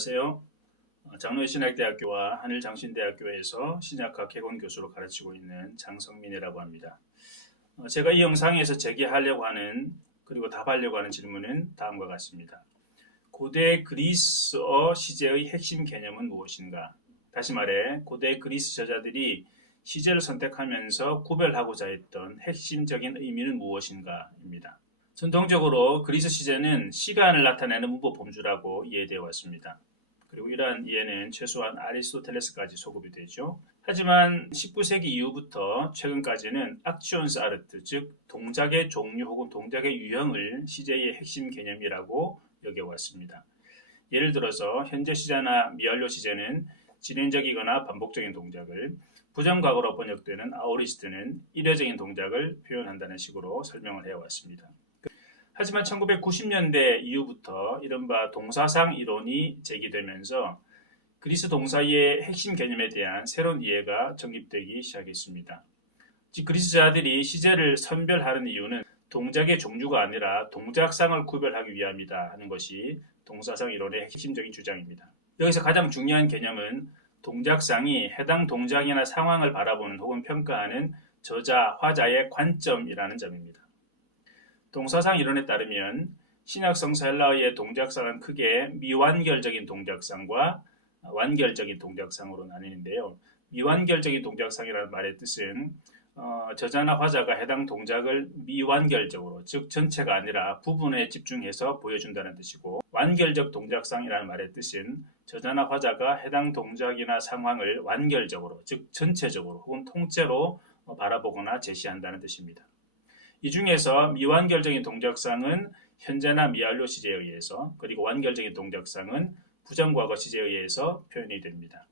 안녕하세요. 장로의 신학대학교와 한일장신대학교에서 신약학 개론 교수로 가르치고 있는 장성민이라고 합니다. 제가 이 영상에서 제기하려고 하는 그리고 답하려고 하는 질문은 다음과 같습니다. 고대 그리스어 시제의 핵심 개념은 무엇인가? 다시 말해 고대 그리스 저자들이 시제를 선택하면서 구별하고자 했던 핵심적인 의미는 무엇인가 입니다. 전통적으로 그리스 시제는 시간을 나타내는 문법 범주라고 이해되어 왔습니다. 그리고 이러한 이해는 최소한 아리스토텔레스까지 소급이 되죠. 하지만 19세기 이후부터 최근까지는 악치온스 아르트, 즉 동작의 종류 혹은 동작의 유형을 시제의 핵심 개념이라고 여겨왔습니다. 예를 들어서 현재 시제나 미완료 시제는 진행적이거나 반복적인 동작을, 부정과거로 번역되는 아오리스트는 일회적인 동작을 표현한다는 식으로 설명을 해왔습니다. 하지만 1990년대 이후부터 이른바 동사상 이론이 제기되면서 그리스 동사의 핵심 개념에 대한 새로운 이해가 정립되기 시작했습니다. 즉 그리스자들이 시제를 선별하는 이유는 동작의 종류가 아니라 동작상을 구별하기 위함이다 하는 것이 동사상 이론의 핵심적인 주장입니다. 여기서 가장 중요한 개념은 동작상이 해당 동작이나 상황을 바라보는 혹은 평가하는 저자, 화자의 관점이라는 점입니다. 동사상 이론에 따르면 신약 성서 헬라어의 동작상은 크게 미완결적인 동작상과 완결적인 동작상으로 나뉘는데요. 미완결적인 동작상이라는 말의 뜻은 저자나 화자가 해당 동작을 미완결적으로, 즉 전체가 아니라 부분에 집중해서 보여준다는 뜻이고, 완결적 동작상이라는 말의 뜻은 저자나 화자가 해당 동작이나 상황을 완결적으로, 즉 전체적으로 혹은 통째로 바라보거나 제시한다는 뜻입니다. 이 중에서 미완결적인 동작상은 현재나 미완료 시제에 의해서, 그리고 완결적인 동작상은 부정과거 시제에 의해서 표현이 됩니다.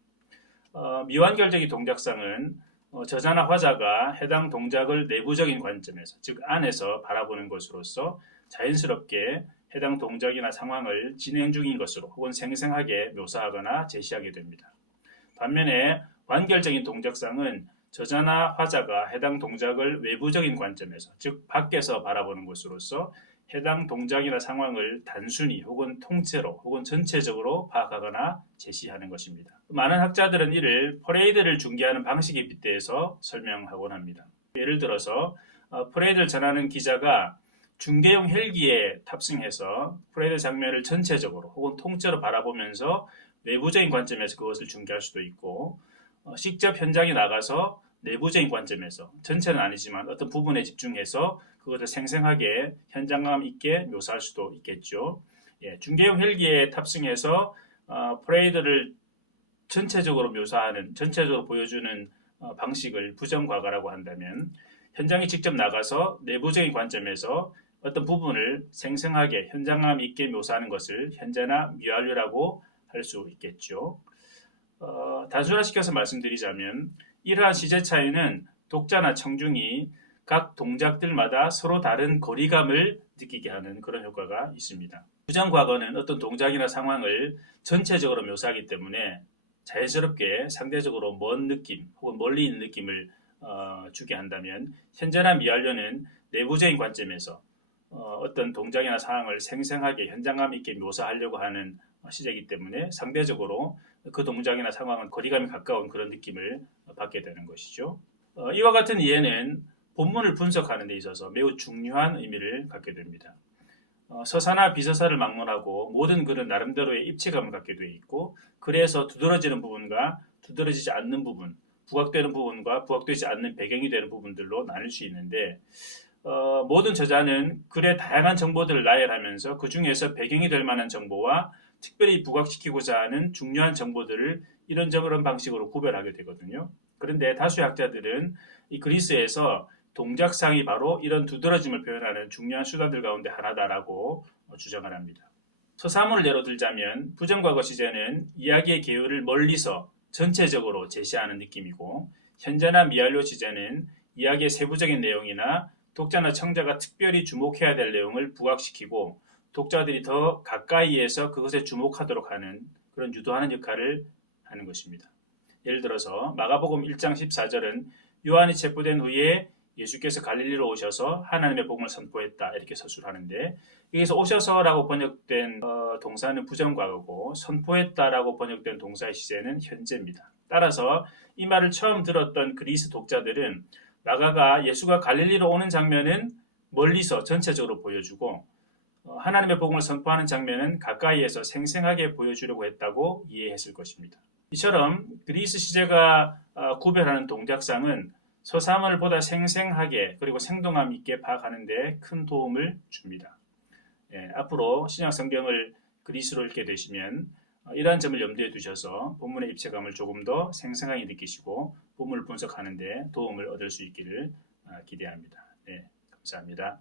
미완결적인 동작상은 저자나 화자가 해당 동작을 내부적인 관점에서, 즉 안에서 바라보는 것으로서 자연스럽게 해당 동작이나 상황을 진행 중인 것으로 혹은 생생하게 묘사하거나 제시하게 됩니다. 반면에 완결적인 동작상은 저자나 화자가 해당 동작을 외부적인 관점에서, 즉 밖에서 바라보는 것으로서 해당 동작이나 상황을 단순히 혹은 통째로 혹은 전체적으로 파악하거나 제시하는 것입니다. 많은 학자들은 이를 퍼레이드를 중계하는 방식에 빗대어서 설명하곤 합니다. 예를 들어서 퍼레이드를 전하는 기자가 중계용 헬기에 탑승해서 퍼레이드 장면을 전체적으로 혹은 통째로 바라보면서 외부적인 관점에서 그것을 중계할 수도 있고, 직접 현장에 나가서 내부적인 관점에서, 전체는 아니지만 어떤 부분에 집중해서 그것을 생생하게 현장감 있게 묘사할 수도 있겠죠. 중계용 헬기에 탑승해서 퍼레이드를 전체적으로 묘사하는, 전체적으로 보여주는 방식을 부정과거라고 한다면, 현장에 직접 나가서 내부적인 관점에서 어떤 부분을 생생하게 현장감 있게 묘사하는 것을 현재나 미완료라고 할 수 있겠죠. 단순화시켜서 말씀드리자면 이러한 시제 차이는 독자나 청중이 각 동작들마다 서로 다른 거리감을 느끼게 하는 그런 효과가 있습니다. 부정과거는 어떤 동작이나 상황을 전체적으로 묘사하기 때문에 자연스럽게 상대적으로 먼 느낌 혹은 멀리 있는 느낌을 주게 한다면, 현재나 미완료는 내부적인 관점에서 어떤 동작이나 상황을 생생하게 현장감 있게 묘사하려고 하는 시제이기 때문에 상대적으로 그 동작이나 상황은 거리감이 가까운 그런 느낌을 받게 되는 것이죠. 이와 같은 이해는 본문을 분석하는 데 있어서 매우 중요한 의미를 갖게 됩니다. 서사나 비서사를 막론하고 모든 글은 나름대로의 입체감을 갖게 되어 있고, 그래서 두드러지는 부분과 두드러지지 않는 부분, 부각되는 부분과 부각되지 않는 배경이 되는 부분들로 나눌 수 있는데, 모든 저자는 글의 다양한 정보들을 나열하면서 그 중에서 배경이 될 만한 정보와 특별히 부각시키고자 하는 중요한 정보들을 이런저런 방식으로 구별하게 되거든요. 그런데 다수의 학자들은 이 그리스에서 동작상이 바로 이런 두드러짐을 표현하는 중요한 수단들 가운데 하나다라고 주장을 합니다. 서사문을 예로 들자면 부정과거 시제는 이야기의 계율을 멀리서 전체적으로 제시하는 느낌이고, 현재나 미완료 시제는 이야기의 세부적인 내용이나 독자나 청자가 특별히 주목해야 될 내용을 부각시키고 독자들이 더 가까이에서 그것에 주목하도록 하는 그런 유도하는 역할을 하는 것입니다. 예를 들어서 마가복음 1장 14절은 요한이 체포된 후에 예수께서 갈릴리로 오셔서 하나님의 복음을 선포했다 이렇게 서술하는데, 여기서 오셔서라고 번역된 동사는 부정과거고 선포했다라고 번역된 동사의 시제는 현재입니다. 따라서 이 말을 처음 들었던 그리스 독자들은 마가가 예수가 갈릴리로 오는 장면은 멀리서 전체적으로 보여주고 하나님의 복음을 선포하는 장면은 가까이에서 생생하게 보여주려고 했다고 이해했을 것입니다. 이처럼 그리스 시제가 구별하는 동작상은 서사문을 보다 생생하게 그리고 생동감 있게 파악하는 데 큰 도움을 줍니다. 앞으로 신약 성경을 그리스로 읽게 되시면 이러한 점을 염두에 두셔서 본문의 입체감을 조금 더 생생하게 느끼시고 본문을 분석하는 데 도움을 얻을 수 있기를 기대합니다. 감사합니다.